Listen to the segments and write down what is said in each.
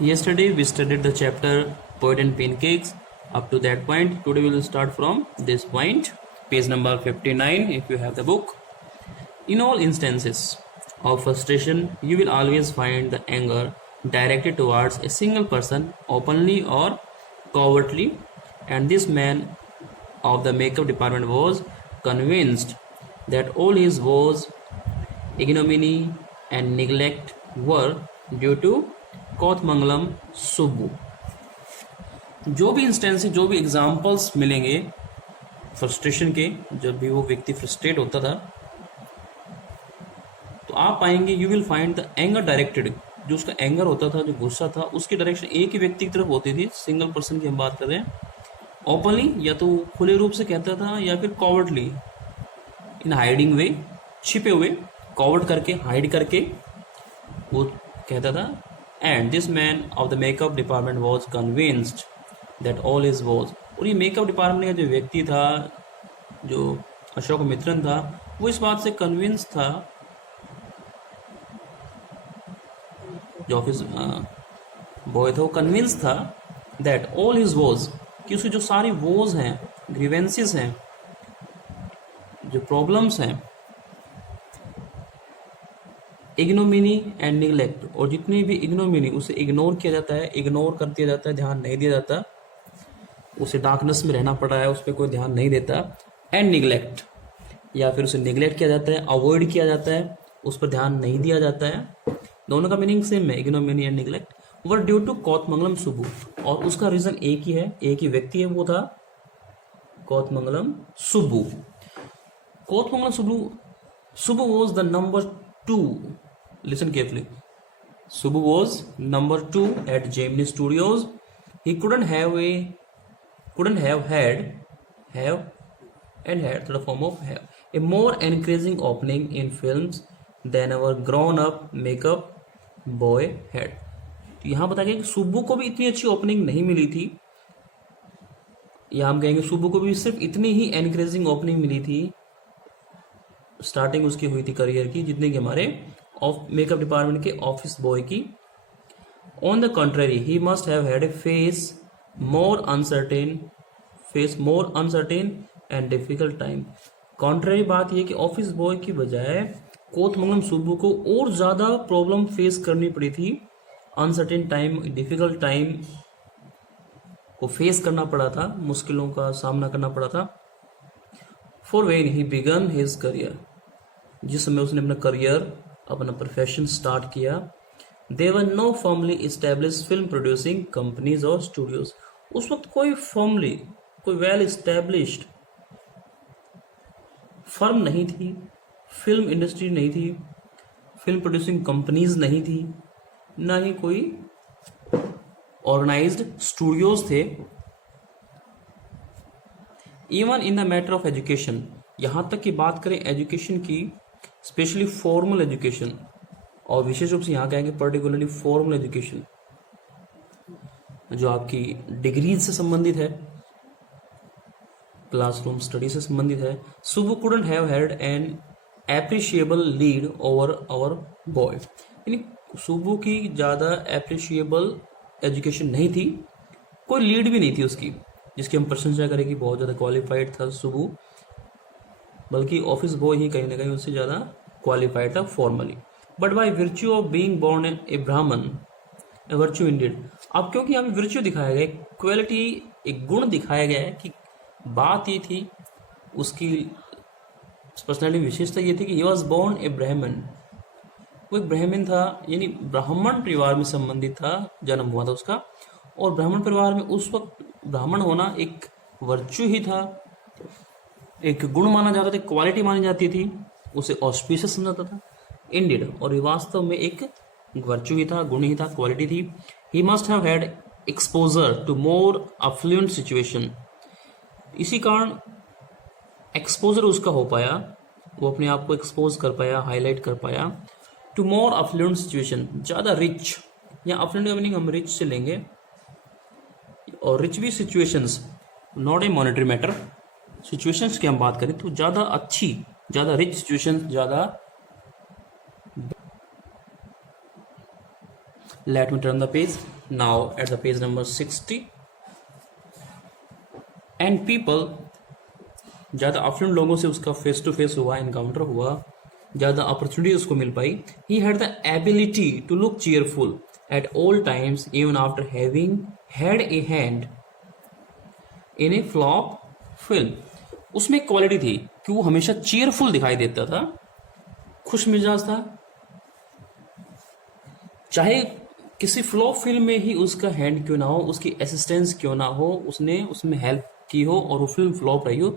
Yesterday we studied the chapter Poet and Pancakes up to that point. Today we will start from this point, page number 59 if you have the book. In all instances of frustration, you will always find the anger directed towards a single person, openly or covertly, and this man of the makeup department was convinced that all his woes, ignominy and neglect were due to कौतमंगलम Subbu. जो भी instance जो भी examples मिलेंगे frustration के, जब भी वो व्यक्ति फ्रस्ट्रेट होता था तो आप पाएंगे you will find the anger directed. जो उसका एंगर होता था, जो गुस्सा था, उसकी डायरेक्शन एक ही व्यक्ति की तरफ होती थी। सिंगल पर्सन की हम बात कर रहे हैं। ओपनली या तो खुले रूप से कहता था या फिर कॉवर्डली, इन हाइडिंग वे, छिपे हुए, कॉवर्ड करके, हाइड करके वो कहता था। And this man of the makeup department was convinced that all is was. और ये मेकअप डिपार्टमेंट का जो व्यक्ति था, जो अशोक मित्रन था, वो इस बात से कन्विंस था, जो ऑफिस बॉय था वो कन्विंस था दैट ऑल हिज वॉज, कि उसकी जो सारी वोज हैं, ग्रीवेंसेस हैं, जो प्रॉब्लम्स हैं, इग्नोमिनी एंड निगलेक्ट, और जितनी भी इग्नोमिनी, उसे इग्नोर किया जाता है, इग्नोर कर दिया जाता है, ध्यान नहीं दिया जाता, उसे डार्कनेस में रहना पड़ा है, उस पर कोई ध्यान नहीं देता। एंड निगलेक्ट, या फिर उसे निगलेक्ट किया जाता है, अवॉइड किया जाता है, उस पर ध्यान नहीं दिया जाता है। दोनों का मीनिंग सेम है, ignominy and neglect. Were due to Kothamangalam Subbu, और उसका रीजन एक ही है, एक ही व्यक्ति है, वो था Kothamangalam Subbu. Kothamangalam Subbu was the number 2. Listen carefully. Subbu was number 2 at Gemini Studios. He couldn't have had to the form of have a more encouraging opening in films than our grown-up makeup boy had. तो यहाँ बताया गया कि सुब्बू को भी इतनी अच्छी opening नहीं मिली थी, या हम कहेंगे सुब्बू को भी सिर्फ इतनी ही एनकरेजिंग ओपनिंग मिली थी, स्टार्टिंग उसकी हुई थी करियर की, जितने कि हमारे मेकअप डिपार्टमेंट के ऑफिस बॉय की। On the contrary, he must have had a face more uncertain and difficult time. Contrary बात यह कि ऑफिस बॉय की बजाय कौतमंगलम सुब्बू को और ज्यादा प्रॉब्लम फेस करनी पड़ी थी। अनसर्टेन टाइम, डिफिकल्ट टाइम को फेस करना पड़ा था, मुश्किलों का सामना करना पड़ा था। For when he began his career, जिस समय उसने अपना करियर, अपना प्रोफेशन स्टार्ट किया, there were no formally establish film producing companies और स्टूडियोज। उस वक्त कोई फॉर्मली, कोई वेल इस्टेब्लिश्ड फर्म नहीं थी, फिल्म इंडस्ट्री नहीं थी, फिल्म प्रोड्यूसिंग कंपनीज नहीं थी, ना ही कोई ऑर्गेनाइज्ड स्टूडियोज थे। Even in the matter of education, यहां तक की बात करें एजुकेशन की, स्पेशली फॉर्मल एजुकेशन, और विशेष रूप से यहाँ कहेंगे पर्टिकुलरली फॉर्मल एजुकेशन, जो आपकी डिग्रीज से संबंधित है, क्लासरूम स्टडी से संबंधित है। Subbu couldn't have had an appreciable lead over our boy, यानी सुब्बू की ज़्यादा एप्रिशिएबल एजुकेशन नहीं थी, कोई लीड भी नहीं थी उसकी, जिसकी हम प्रशंसा करें कि बहुत ज़्यादा क्वालिफाइड था सुब्बू, बल्कि ऑफिस बॉय ही कहीं ना कहीं उससे ज़्यादा क्वालिफाइड था formally. But by virtue of being born a Brahmin, a virtue indeed. अब क्योंकि हमें वर्च्यू दिखाया गया, क्वालिटी, एक गुण दिखाया गया है, कि बात ये थी, उसकी पर्सनैलिटी विशेषता ये थी कि ही वॉज बोर्न ए ब्राह्मण, वो एक ब्राह्मण था, यानी ब्राह्मण परिवार में संबंधित था, जन्म हुआ था उसका। और ब्राह्मण परिवार में उस वक्त ब्राह्मण होना एक वर्च्यू ही था, एक गुण माना जाता था, क्वालिटी मानी जाती थी, उसे ऑस्पिशियस समझाता था। इंडिड, और वास्तव में एक वर्च्यू ही था, गुण ही था, क्वालिटी थी। He must have had exposure to more affluent situation, इसी कारण एक्सपोजर उसका हो पाया, वो अपने आप को एक्सपोज कर पाया, हाईलाइट कर पाया। टू मोर अफ्लुएंट सिचुएशन, ज़्यादा रिच, या अफ्लुएंट का मीनिंग हम रिच से लेंगे, और रिच भी situations, not a monetary matter. Situations की हम बात करें तो ज़्यादा अच्छी, ज़्यादा रिच सिचुएशन, ज़्यादा। Let me turn the page. Now at the page number 60, and people, ज़्यादा अफ्लुएंट लोगों से उसका फेस टू फेस हुआ, इनकाउंटर हुआ, ज़्यादा अपॉर्चुनिटी उसको मिल पाई. He had the ability to look cheerful at all times even after having had a hand in a flop film. उसमें एक क्वालिटी थी कि वो हमेशा चीयरफुल दिखाई देता था, खुश मिजाज था, चाहे किसी फ्लॉप फिल्म में ही उसका हैंड क्यों ना हो, उसकी असिस्टेंस क्यों ना हो, उसने उसमें हेल्प की हो और वो फिल्म फ्लॉप रही हो,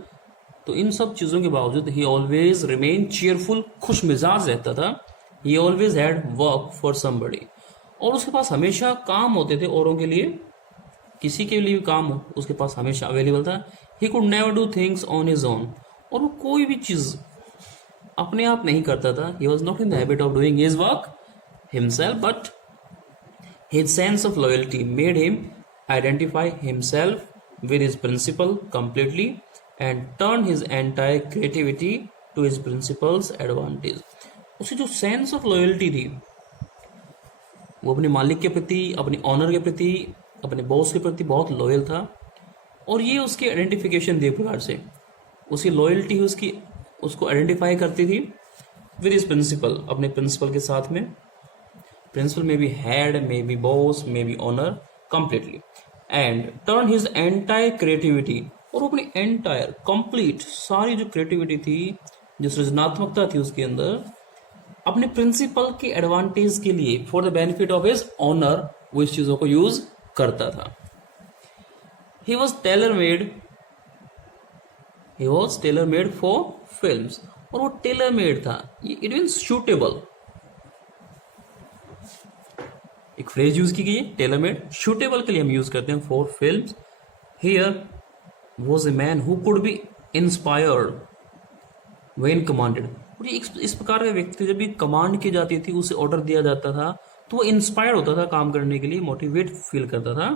तो इन सब चीज़ों के बावजूद ही ऑलवेज रिमेन चीयरफुल, खुश मिजाज रहता था. ही always had work for somebody, और उसके पास हमेशा काम होते थे औरों के लिए, किसी के लिए भी काम हो उसके पास हमेशा अवेलेबल था. He could never do things on his own, और वो कोई भी चीज़ अपने आप नहीं करता था. He was not in the habit of doing his work himself, but his sense of loyalty made him identify himself with his principle completely and turn his entire creativity to his principles advantage. उसे जो sense of loyalty थी, वो अपने मालिक के प्रति, अपने honour के प्रति, अपने बॉस के प्रति बहुत लॉयल था, और ये उसकी आइडेंटिफिकेशन थी. एक प्रकार से उसकी लॉयल्टी उसको आइडेंटिफाई करती थी विद हिज प्रिंसिपल, अपने प्रिंसिपल के साथ में. Principal may be head, may be boss, may be owner completely, and turn his entire creativity, और वो अपनी entire complete सारी जो creativity थी, जो सृजनात्मकता थी उसके अंदर, अपने प्रिंसिपल के एडवांटेज के लिए, for the benefit of his honour, वो इस चीजों को यूज करता था. He was tailor made for films, और वो टेलर मेड था. ये इट मीन्स सूटेबल, एक फ्रेज यूज की गई है, टेलर मेड. शूटेबल के लिए हम यूज करते हैं for films. Here was a man who could be inspired when commanded, और ये इस प्रकार का व्यक्ति जब भी कमांड की जाती थी, उसे ऑर्डर दिया जाता था, तो वो इंस्पायर्ड होता था काम करने के लिए, मोटिवेट फील करता था.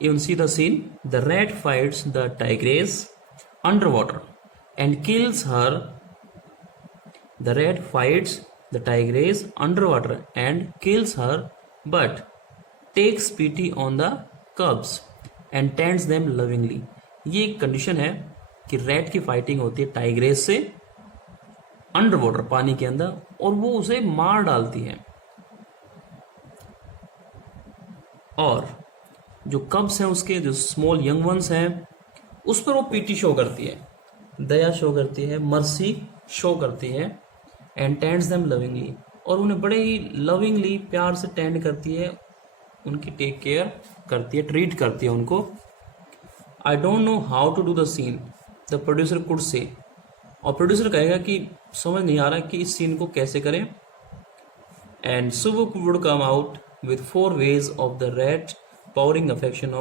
Even see the scene, the rat fights the tigress underwater and kills her. The rat fights the tigress underwater and kills her, but takes pity on the cubs and tends them lovingly. ये एक condition है कि rat की fighting होती है tigress से under water, पानी के अंदर, और वो उसे मार डालती है, और जो कब्स हैं उसके, जो स्मॉल यंग वंस हैं, उस पर वो पीटी शो करती है, दया शो करती है, मर्सी शो करती है. एंड टेंड्स देम लविंगली, और उन्हें बड़े ही लविंगली, प्यार से टेंड करती है, उनकी टेक केयर करती है, ट्रीट करती है उनको. I don't know how to do the scene, the producer could say, और प्रोड्यूसर कहेगा कि समझ नहीं आ रहा कि इस सीन को कैसे करें. And Subbu would come out with 4 ways of the rat pouring affection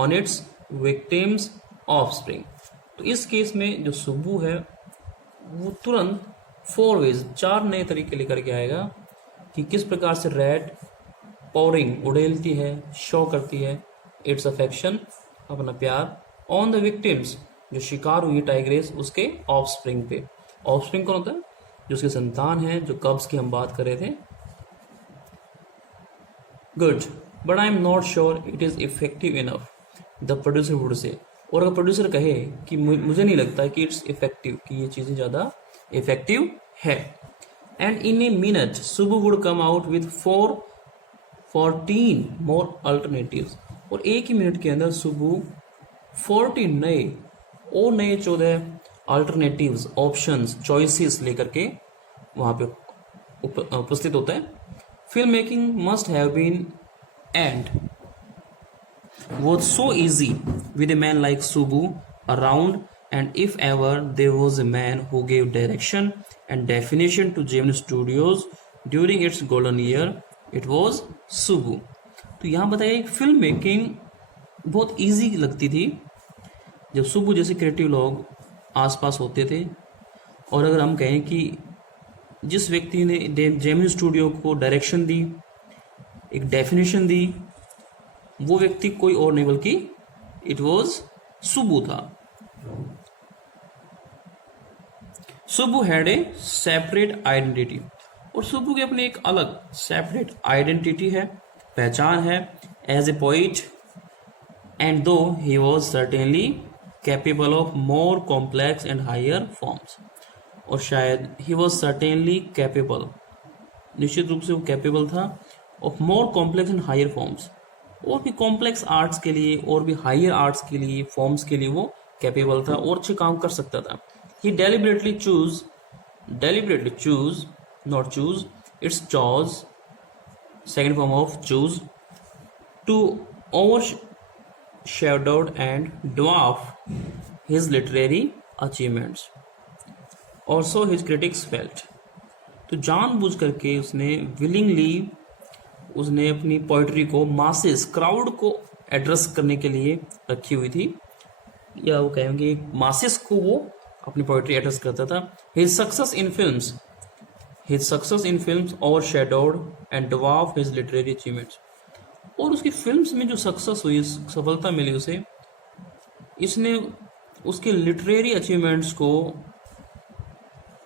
on its victims offspring. तो इस केस में जो सुब्बू है वो तुरंत 4 ways, 4 नए तरीके लेकर के आएगा कि किस प्रकार से रैट पॉरिंग, उड़ेलती है, शो करती है इट्स अफेक्शन, अपना प्यार, ऑन द विक्टिम्स, जो शिकार हुई टाइग्रेस, उसके ऑफस्प्रिंग पे. ऑफस्प्रिंग कौन होता है? जो उसके संतान है, जो कब्स की हम बात कर रहे थे. Good, but I am not sure it is effective enough, the producer would say. और अगर प्रोड्यूसर कहे कि मुझे नहीं लगता कि इट्स इफेक्टिव, कि ये चीज़ें ज़्यादा इफेक्टिव है. And in a minute Subbu would come out with 14 more alternatives, और एक ही मिनट के अंदर सुबु 14 नए 14 अल्टरनेटिव्स, ऑप्शंस, चॉइसेस लेकर के वहाँ पे उपस्थित होता है. Film making must have been and was so easy with a man like Subu around, and if ever there was a man who gave direction and definition to Gemini Studios during its golden year, it was Subu. तो यहाँ बताइए, film making बहुत easy लगती थी जब सुबु जैसे creative लोग आसपास होते थे. और अगर हम कहें कि जिस व्यक्ति ने जेमिनी स्टूडियो को डायरेक्शन दी, एक डेफिनेशन दी, वो व्यक्ति कोई और नहीं बल्कि इट वॉज सुबु था. सुबु हैड ए सेपरेट आइडेंटिटी, और सुबु की अपनी एक अलग सेपरेट आइडेंटिटी है. पहचान है as a poet, and though he was certainly capable of more complex and higher forms, और शायद ही वॉज सर्टेनली कैपेबल, निश्चित रूप से वो कैपेबल था, of more complex and higher forms, और भी कॉम्प्लेक्स आर्ट्स के लिए और भी हायर आर्ट्स के लिए फॉर्म्स के लिए वो कैपेबल था और अच्छे काम कर सकता था. He deliberately choose not choose, it's chose, second form of choose, to overshadowed and dwarf his literary achievements. Also his critics felt. तो जानबूझ करके उसने willingly उसने अपनी पोइट्री को मासेस, क्राउड को एड्रेस करने के लिए रखी हुई थी, या वो कहेंगे मासेस को वो अपनी पोइट्री एड्रेस करता था. His success in films overshadowed and dwarfed his literary achievements. और उसकी फिल्म्स में जो सक्सेस हुई, सफलता मिली उसे, इसने उसके लिटरेरी अचीवमेंट्स को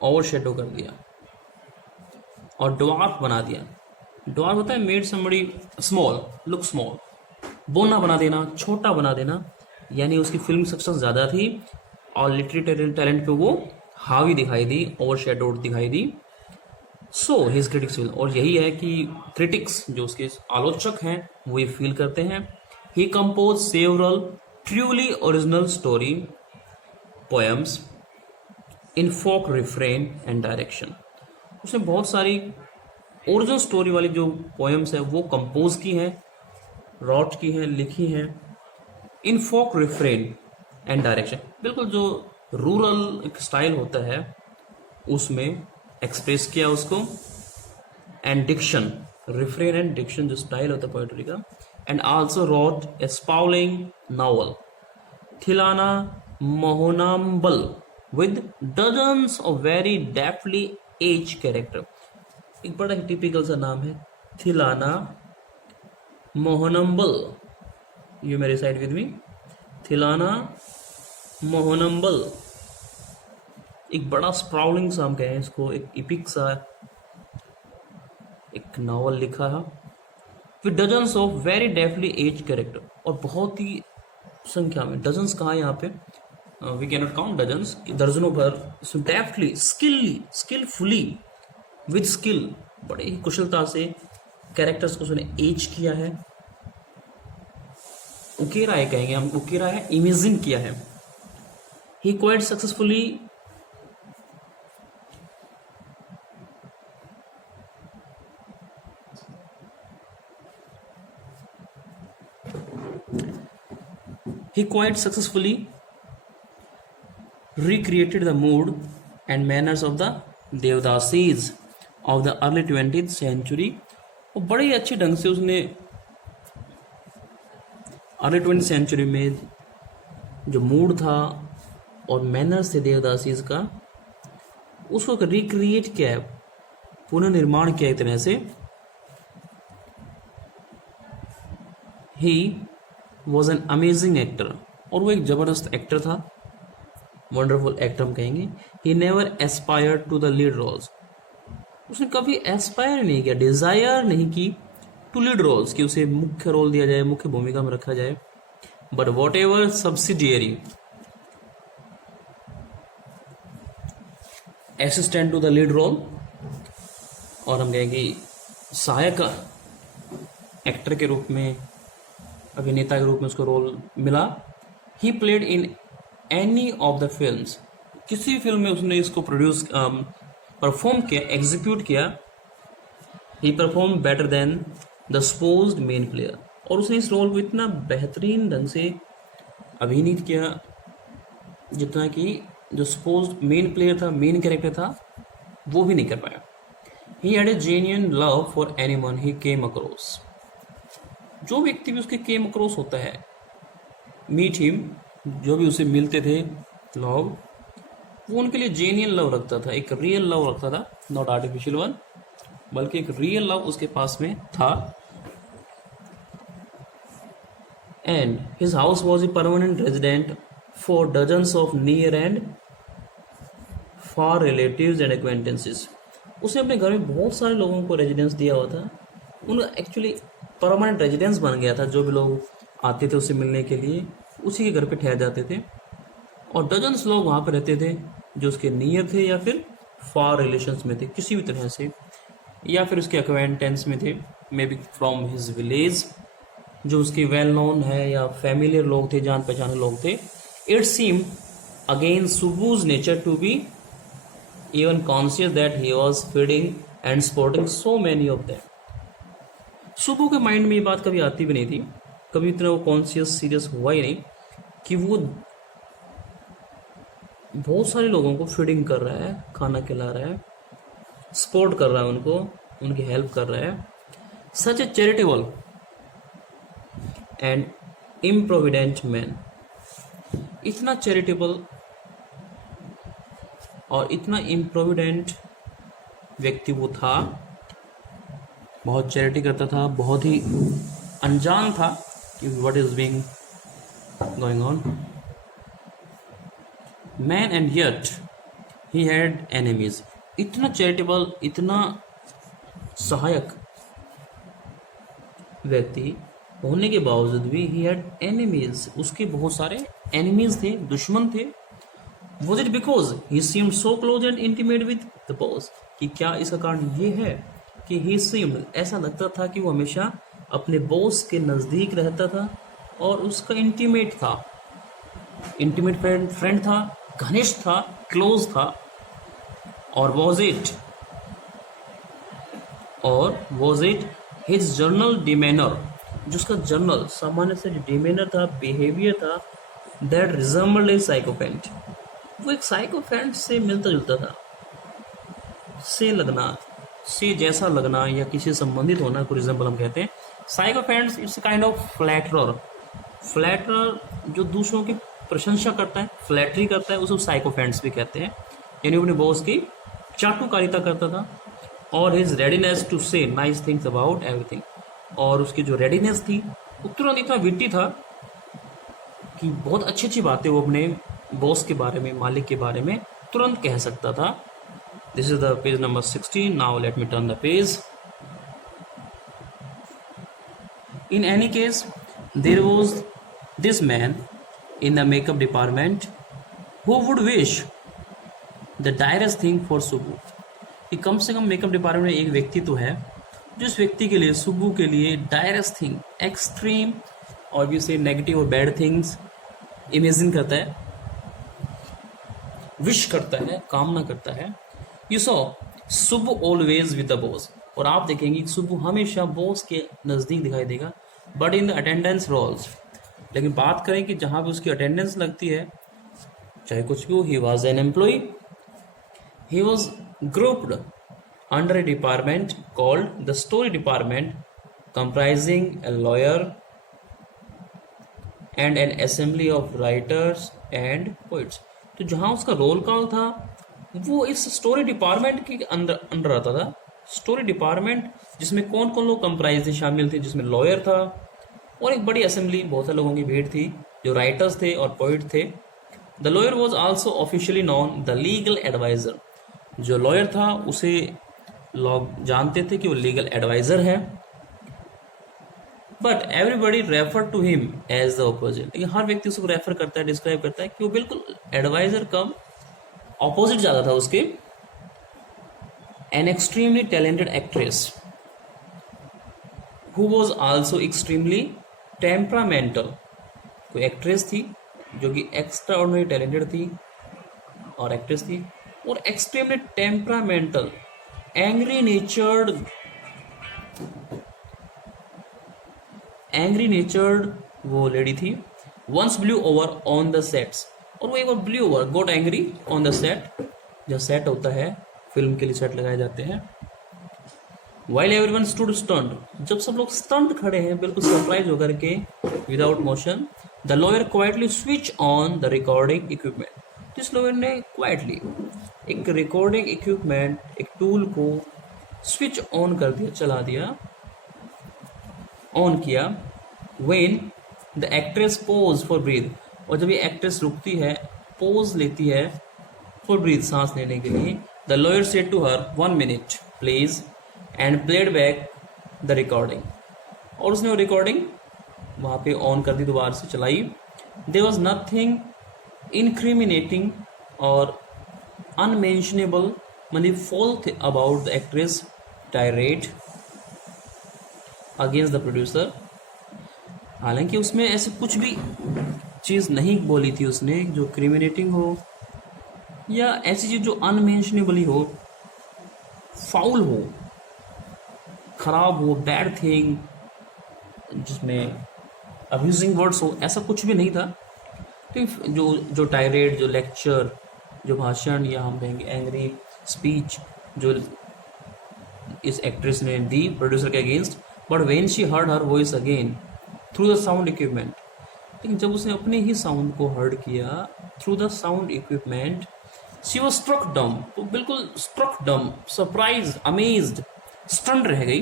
ओवरशैडो कर दिया और ड्वार्फ बना दिया. ड्वार्फ होता है made somebody small, look small, बोना बना देना, छोटा बना देना, यानी उसकी फिल्म सक्सेस ज़्यादा थी और लिटरेरी टैलेंट पे वो हावी दिखाई दी, ओवरशैडोड दिखाई दी. सो हिज क्रिटिक्स फील, और यही है कि क्रिटिक्स जो उसके आलोचक हैं वो ये फील करते हैं. He compose several truly original story poems in folk refrain and direction. उसने बहुत सारी ओरिजिनल स्टोरी वाली जो पोएम्स है वो कंपोज की हैं, रॉट की हैं, लिखी हैं, इन फोक रिफ्रेन एंड डायरेक्शन, बिल्कुल जो रूरल एक स्टाइल होता है उसमें एक्सप्रेस किया उसको. And diction, refrain and diction जो स्टाइल होता है पोएट्री का. And also wrote a sprawling novel Thillana Mohanambal with dozens of very deftly etched character. एक बड़ा ही टिपिकल सा नाम है, Thillana Mohanambal. You may recite with me, Thillana Mohanambal. एक बड़ा स्प्राउलिंग सा हम कहें इसको, एक इपिक सा एक नावल लिखा है with dozens of very deftly as character, और बहुत ही संख्या में, डजन्स कहाँ यहाँ पे, we can not count dozens, दर्जनों पर, डेफ्टली, स्किलफुली, विद स्किल, बड़े ही कुशलता से कैरेक्टर्स को उसने एज किया है, उकेरा है, कहेंगे हम उकेरा है, इमेजिन किया है. He quite successfully recreated the mood and manners of the Devdasis of the early 20th century. और बड़े ही अच्छे ढंग से उसने अर्ली 20th सेंचुरी में जो मूड था और मैनर्स थे देवदासीज का, उसको रिक्रिएट किया है, पुनर्निर्माण किया एक तरह से. ही वॉज एन अमेजिंग एक्टर, और वो एक जबरदस्त एक्टर था, वंडरफुल एक्टर हम कहेंगे. He never aspire to the lead roles, उसने कभी एस्पायर नहीं किया, डिजायर नहीं की टू लीड रोल्स, कि उसे मुख्य रोल दिया जाए, मुख्य भूमिका में रखा जाए. But whatever subsidiary assistant to the lead role, और हम कहेंगे सहायक एक्टर के रूप में, अभिनेता के रूप में उसको रोल मिला. He played in any of the films, किसी फिल्म में उसने इसको प्रोड्यूस परफॉर्म किया, एग्जीक्यूट किया. He perform better than the supposed main player, और उसने इस रोल को इतना बेहतरीन ढंग से अभिनीत किया जितना कि जो सपोज्ड मेन प्लेयर था, मेन कैरेक्टर था, वो भी नहीं कर पाया. He had a genuine love for anyone he came across, जो व्यक्ति भी उसके केम अक्रॉस होता है, मीट हिम, जो भी उसे मिलते थे लोग, वो उनके लिए जेन्युइन लव रखता था, एक रियल लव रखता था, नॉट आर्टिफिशियल वन, बल्कि एक रियल लव उसके पास में था. And his house was a permanent resident for dozens of near and far relatives and acquaintances. उसने अपने घर में बहुत सारे लोगों को रेजिडेंस दिया हुआ था. उनका एक्चुअली परमानेंट रेजिडेंस बन गया था। जो भी लोग आते थे उससे मिलने के लिए उसी के घर पे ठहर जाते थे, और डजन्स लोग वहाँ पे रहते थे जो उसके नियर थे या फिर फार रिलेशंस में थे किसी भी तरह से, या फिर उसके अक्वेंटेंस में थे, may be from his village, जो उसके वेल नोन है या फैमिलियर लोग थे, जान पहचाने लोग थे। It seem again Subbu's nature to be even conscious that he was feeding and supporting so many of them. Subbu के माइंड में ये बात कभी आती भी नहीं थी, कभी इतना वो कॉन्शियस सीरियस हुआ ही नहीं कि वो बहुत सारे लोगों को फीडिंग कर रहा है, खाना खिला रहा है, सपोर्ट कर रहा है उनको, उनकी हेल्प कर रहा है। सच ए चैरिटेबल एंड इम्प्रोविडेंट मैन, इतना चैरिटेबल और इतना इम्प्रोविडेंट व्यक्ति वो था, बहुत चैरिटी करता था, बहुत ही अनजान था कि what is being going on man, and yet he had enemies. इतना चैरिटेबल, इतना सहायक व्यक्ति होने के बावजूद भी ही हैड एनिमीज, उसके बहुत सारे एनिमीज थे, दुश्मन थे। Was it because he seemed so close and intimate with the boss? कि क्या इसका कारण ये है कि he seemed, ऐसा लगता था कि वो हमेशा अपने बॉस के नज़दीक रहता था और उसका इंटीमेट था, इंटीमेट फ्रेंड था, घनिष्ठ था, क्लोज था। और was it his general demeanor, जो उसका जनरल सामान्य से डिमेनर था, बिहेवियर था, that resembled a psychopath, वो एक साइकोफैंट से मिलता जुलता था, से लगना, से जैसा लगना या किसी से संबंधित होना को रिजेंबल हम कहते हैं। Sycophants it's kind of flatterer, flatterer जो दूसरों की प्रशंसा करता है, फ्लैटरी करता है, उसे साइकोफैंट्स भी कहते हैं। यानी अपने बॉस की चाटुकारिता करता था। और हिज रेडीनेस टू से नाइस थिंग्स अबाउट एवरीथिंग, और उसकी जो रेडीनेस थी वो तुरंत इतना विट्टी था कि बहुत अच्छी अच्छी बातें वो अपने बॉस के बारे में, मालिक के बारे में तुरंत कह सकता था। This is the page number 16। Now let me turn the page. In any case there was this man in the makeup department who would wish the direst thing for Subbu, कि कम से कम मेकअप डिपार्टमेंट में एक व्यक्ति तो है जिस व्यक्ति के लिए, सुबू के लिए डायरेस्ट थिंग, एक्सट्रीम और भी से नेगेटिव और बैड थिंग्स इमेजिन करता है, विश करता है, कामना करता है। You so Subbu always with the boss, और आप देखेंगे कि सुबू हमेशा बॉस के नज़दीक दिखाई देगा, but in the attendance roles. लेकिन बात करें कि जहाँ पे उसकी अटेंडेंस लगती है, चाहे कुछ भी हो, he was an employ, he was grouped under a department called the story department, comprising a lawyer and an assembly of writers and poets. तो जहाँ उसका रोल कॉल था वो इस स्टोरी डिपार्टमेंट के अंडर आता था। स्टोरी डिपार्टमेंट जिसमें कौन कौन लोग कंप्राइज थे, शामिल थे, जिसमें लॉयर था और एक बड़ी असेंबली, बहुत सारे लोगों की भीड़ थी जो राइटर्स थे और पोइट थे। The lawyer was also officially known the legal adviser, जो लॉयर था उसे लोग जानते थे कि वो लीगल एडवाइजर है। But everybody refer to him as the opposite, लेकिन हर व्यक्ति उसको रेफर करता है, डिस्क्राइब करता है कि वो बिल्कुल एडवाइजर कम ऑपोजिट ज्यादा था उसके। An extremely talented actress who was also extremely temperamental, कोई एक्ट्रेस थी जो कि एक्स्ट्रा ऑर्डिनरी टैलेंटेड थी और एक्ट्रेस थी, और एक्सट्रीमली टेम्परामेंटल, एंग्री नेचर्ड वो लेडी थी। Once blew over on the sets, और वो एक बार blew over, got angry on the set, जो सेट होता है फिल्म के लिए सेट लगाए जाते हैं। वाइल एवरीवन स्टूड स्टंट, जब सब लोग स्टंट खड़े हैं बिल्कुल सरप्राइज होकर के, without motion, the lawyer quietly switch on the recording equipment. जिस लॉयर ने क्वाइटली एक रिकॉर्डिंग इक्विपमेंट, एक टूल को स्विच ऑन कर दिया, चला दिया, ऑन किया। When the actress pose for breath, और जब ये एक्ट्रेस रुकती है, पोज लेती है फॉर ब्रीथ, सांस लेने के लिए, the lawyer said to her 1 minute please, and played back the recording. और उसने वो रिकॉर्डिंग वहाँ पे ऑन कर दी, दोबारा से चलाई. There was nothing incriminating or unmentionable money fault about the actress tirade against the producer. हालांकि उसमें ऐसे कुछ भी चीज़ नहीं बोली थी उसने जो क्रिमिनेटिंग हो या ऐसी चीज़ जो अनमेंशनेबल हो, फाउल हो, खराब हो, बैड थिंग, जिसमें अब्यूजिंग वर्ड्स हो, ऐसा कुछ भी नहीं था. तो जो टायरेड, जो लेक्चर, जो भाषण या हम कहेंगे एंग्री स्पीच जो इस एक्ट्रेस ने दी प्रोड्यूसर के against, but when she heard her voice again through the sound equipment, लेकिन जब उसने अपने ही साउंड को हर्ड किया through the sound equipment, she was struck dumb, तो बिल्कुल स्ट्रक डम, सरप्राइज, अमेज्ड, स्टन रह गई,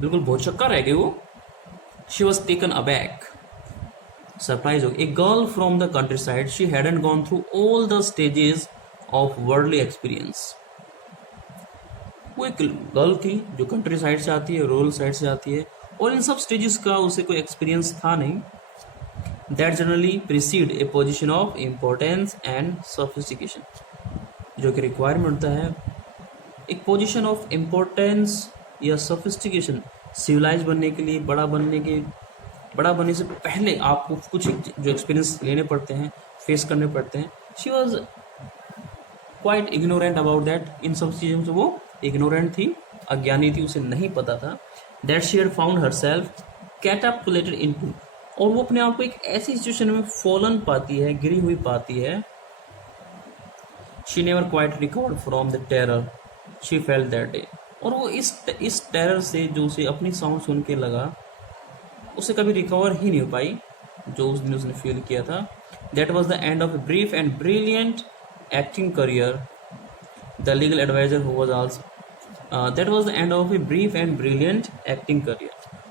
बिल्कुल भौचक्का रह गई वो. She was taken aback, surprise हो गई. A girl from the country side, she hadn't gone through all the stages of worldly experience. वो एक गर्ल थी जो कंट्री साइड से आती है, रूरल साइड से आती है, और इन सब स्टेजेस का उसे कोई एक्सपीरियंस था नहीं. That generally preceded A position of importance and sophistication, जो कि रिक्वायरमेंट होता है एक पोजिशन ऑफ इम्पोर्टेंस या सोफिस्टिकेशन. सिविलाइज बनने के लिए, बड़ा बनने से पहले आपको कुछ जो एक्सपीरियंस लेने पड़ते हैं, फेस करने पड़ते हैं. She was quite ignorant about that, इन सब चीज़ों से वो इग्नोरेंट थी, अज्ञानी थी, उसे नहीं पता था. That she had found herself catapulted into, और वो अपने आप को एक ऐसी सिचुएशन में फॉलन पाती है, गिरी हुई पाती है. She never quite recovered from the terror she felt that day, और वो इस टेरर से जो उसे अपनी साउंड सुन के लगा, उसे कभी रिकवर ही नहीं हो पाई जो उस दिन उसने फील किया था. That was the end of a brief and brilliant acting career. The legal adviser who was also that was the end of a brief and brilliant acting career,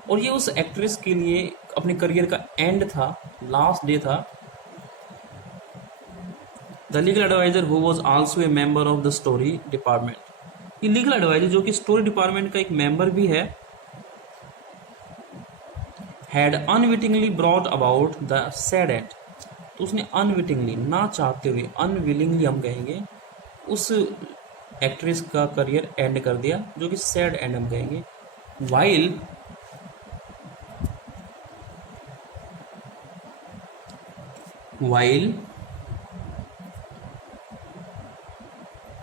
और ये उस एक्ट्रेस के लिए अपने करियर का end था, last day था. The legal adviser who was also a member of the story department, ये लीगल एडवाइजर जो कि स्टोरी डिपार्टमेंट का एक मेंबर भी है, had unwittingly brought about the sad end, तो उसने unwittingly, ना चाहते हुए, unwillingly हम कहेंगे, उस एक्ट्रेस का करियर एंड कर दिया, जो कि सैड एंड हम कहेंगे. while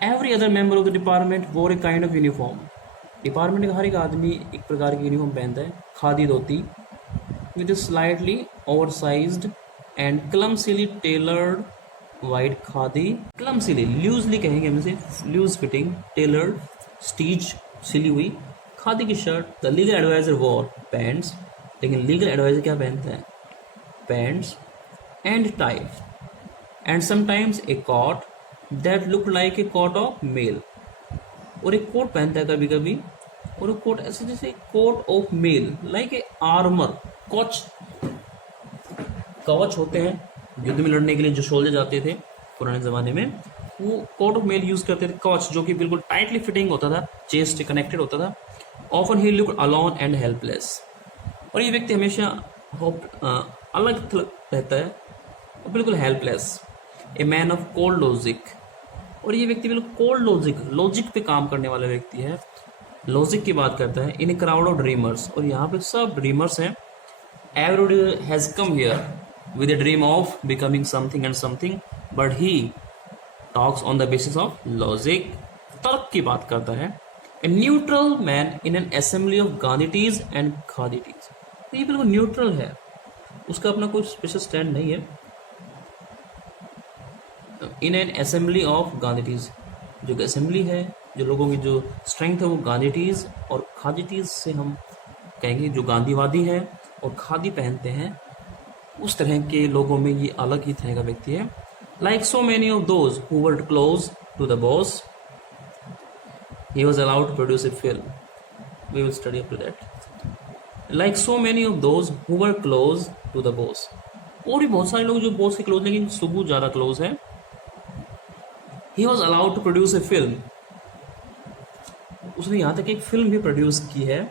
every other member of the department wore a kind of uniform, department का हर एक आदमी एक प्रकार की यूनिफॉर्म पहनता है, खादी धोती, with a slightly oversized and clumsily tailored white khadi, clumsily loosely कहेंगे हम इसे, loose fitting, tailored, stitch, सिली हुई खादी की shirt. The legal adviser wore pants, लेकिन लीगल एडवाइजर क्या पहनता है? Pants and tie, and sometimes a coat that look like a coat of mail, और एक कोट पहनता है कभी कभी, और एक कोट ऐसे जैसे coat of mail, like a armour, कवच होते हैं युद्ध में लड़ने के लिए जो सोल्जर जाते थे पुराने ज़माने में, वो कोट ऑफ मेल यूज करते थे, कवच जो कि बिल्कुल टाइटली फिटिंग होता था, चेस्ट से कनेक्टेड होता था. Often he looked alone and helpless, और ये व्यक्ति हमेशा अलग थलग रहता है और बिल्कुल helpless. A man of cold logic, और ये व्यक्ति बिल्कुल कोल्ड लॉजिक पे काम करने वाला व्यक्ति है, लॉजिक की बात करता है. इन ए क्राउड ऑफ ड्रीमर्स, और यहाँ पे सब ड्रीमर्स हैं. Everybody has come here with a dream of becoming something and something, but he talks on the basis of logic. तर्क की बात करता है. A neutral man in an assembly of Gandhitis and Khaditis. ये बिल्कुल neutral है, उसका अपना कोई स्पेशल स्टैंड नहीं है. In an assembly of Gandhitis, जो असेंबली है, जो लोगों की जो स्ट्रेंथ है वो गांधीटीज और खादीटीज से हम कहेंगे, जो गांधीवादी है और खादी पहनते हैं, उस तरह के लोगों में ये अलग ही तरह का व्यक्ति है. Like so many of those who were close to the boss, he was allowed to produce a film. We will study up to that. Like so many of those who were close to the boss, और भी बहुत सारे लोग जो boss के close, लेकिन सुबू ज़्यादा close है. He was allowed to produce a film, उसने यहाँ तक एक फिल्म भी प्रोड्यूस की है.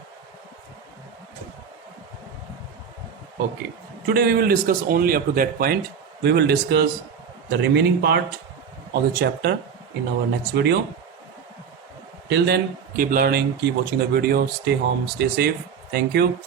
Okay. Today we will discuss only up to that point. We will discuss the remaining part of the chapter in our next video. Till then, keep learning, keep watching the video, stay home, stay safe. Thank you.